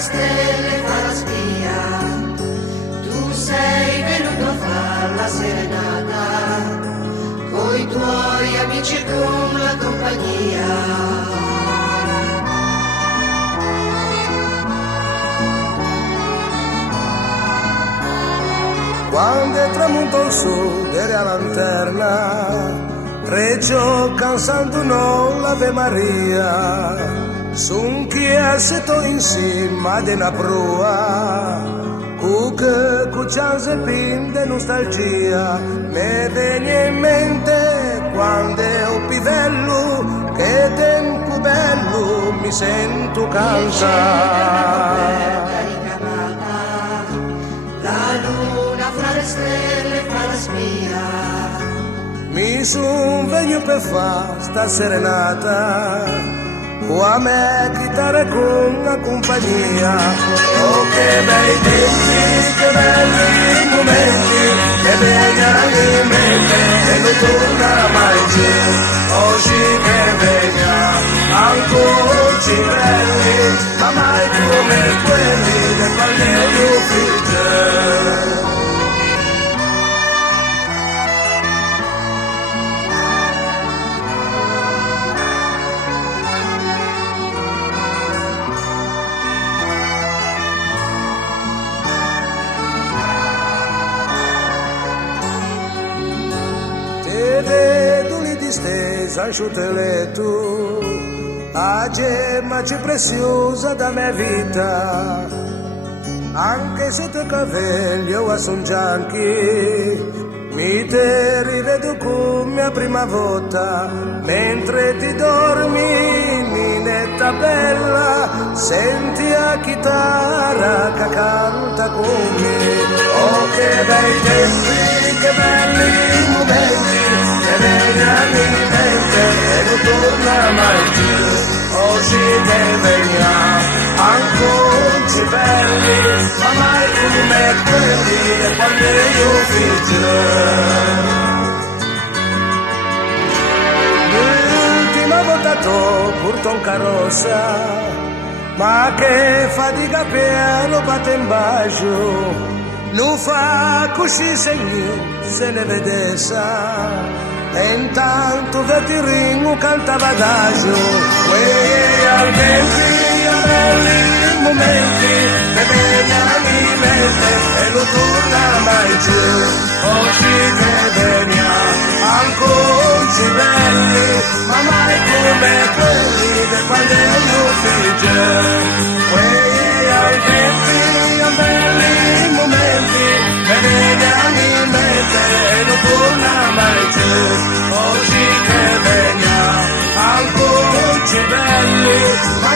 stelle fa la spia, tu sei venuto a far la serenata, coi tuoi amici e con la compagnia. Quando è tramonto il sud eri a lanterna, Reggio cantando l'Ave Maria, su un chiasetto insieme di una prua, che cuccianze pin di nostalgia, mi viene in mente quando ero pivello, che tempo bello mi sento cantare. La luna fra le stelle fa la spia, mi son venuto per fare sta serenata, con a me chitarra con la compagnia. Oh che bei tempi, che belli momenti, che belli alimenti, e non torna mai più. Oggi che venga, ancora ci belli, ma mai come quelli del quando io figlio. Vedo lì distesa asciutteletto, la gemma più preziosa da mia vita, anche se tu capelli o son gianchi, mi te rivedo come la prima volta, mentre ti dormi, ninetta bella, senti la chitarra che canta con me. Oh che bei tempi, che belli momenti, che belli anni in mente, e non torna mai più. Oggi che veniamo, ancora ci belli, ma mai come quelli e quando io figlio. L'ultima volta t'ho portato in carrozza, ma che fatica per lo batte in bacio, non fa così se ne vedessa. E intanto Vettirino cantava adagio, quei almenti, belli momenti, che belli alimenti, e non torna mai più. Oggi che veniamo, ancora ci belli, ma mai come quelli di quando io figlio. Quei almenti, belli momenti, che belli alimenti, e non torna mai più. Oggi che veniamo, ancora ci belli, ma